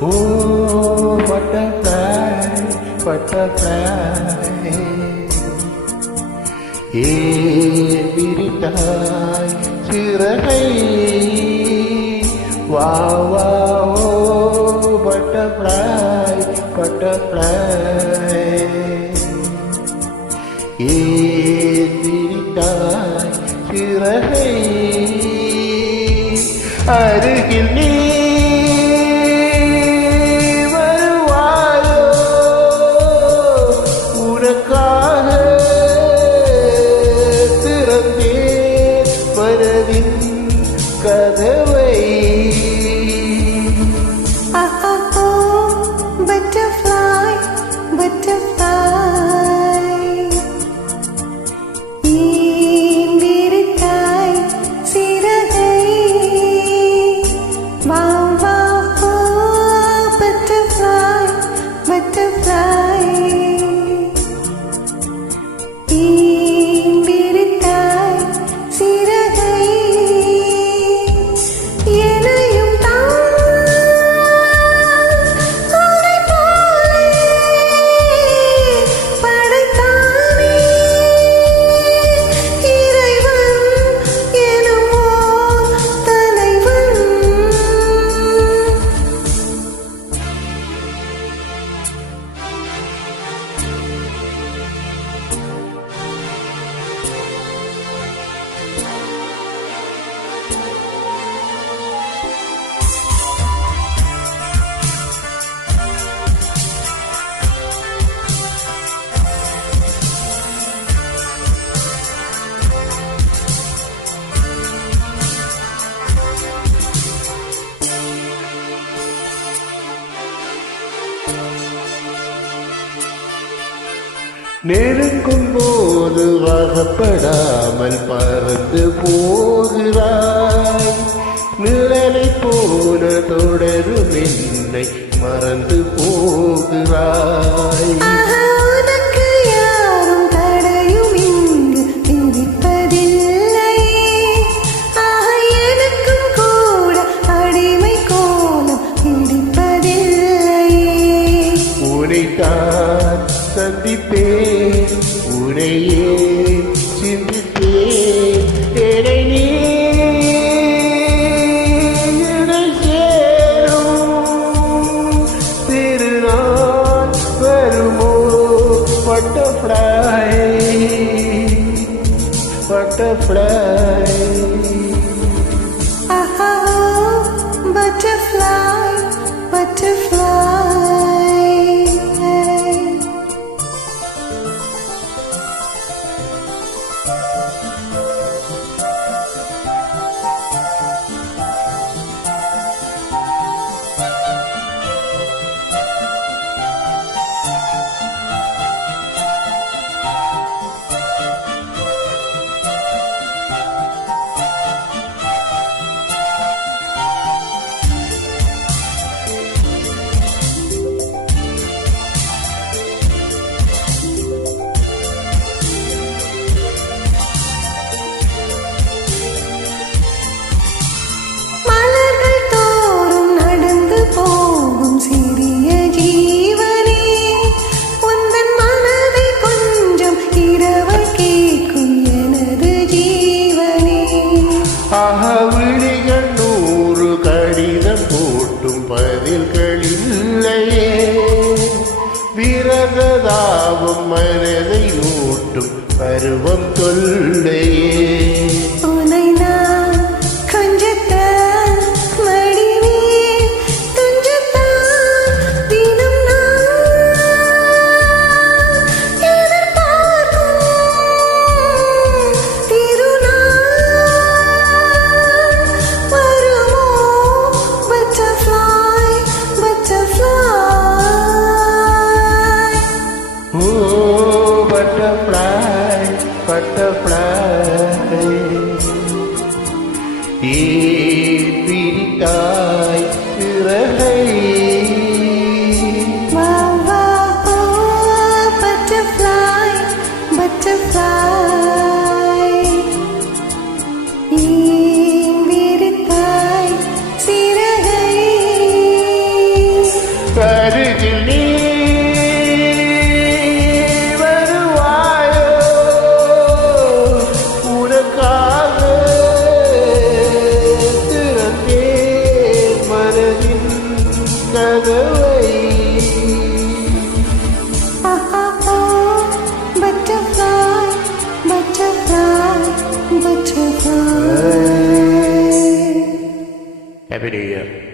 Oh, butterfly, butterfly. விரித்தாய் சிறகை வா வா ஓ butterfly, butterfly. விரித்தாய் சிறகை அருகில் நீ கதவை butterfly, butterfly. விரித்தாய் சிறகை வா வா ஓ butterfly, butterfly. விரித்தாய் சிறகை நெருங்கும் போது வகப்படாமல் பறந்து போகிறாய். நிழலை போல தொடரும் என்னை மறந்து போகிறாய். சந்திப்பேன் உனையே சிந்திப்பேன் என்னை நீ என்னை சேரும் திருநாள் வருமோ butterfly, butterfly. Butterfly, butterfly. விழிகள் 100 கடிதம் போட்டும் பதில்களில்லையே. விரகதாபம் மனதை ஊட்டும் பருவம் தொல்லையே. Butterfly, butterfly. விரித்தாய் சிறகை வா வா ஓ butterfly, butterfly. விரித்தாய் சிறகை Happy New Year.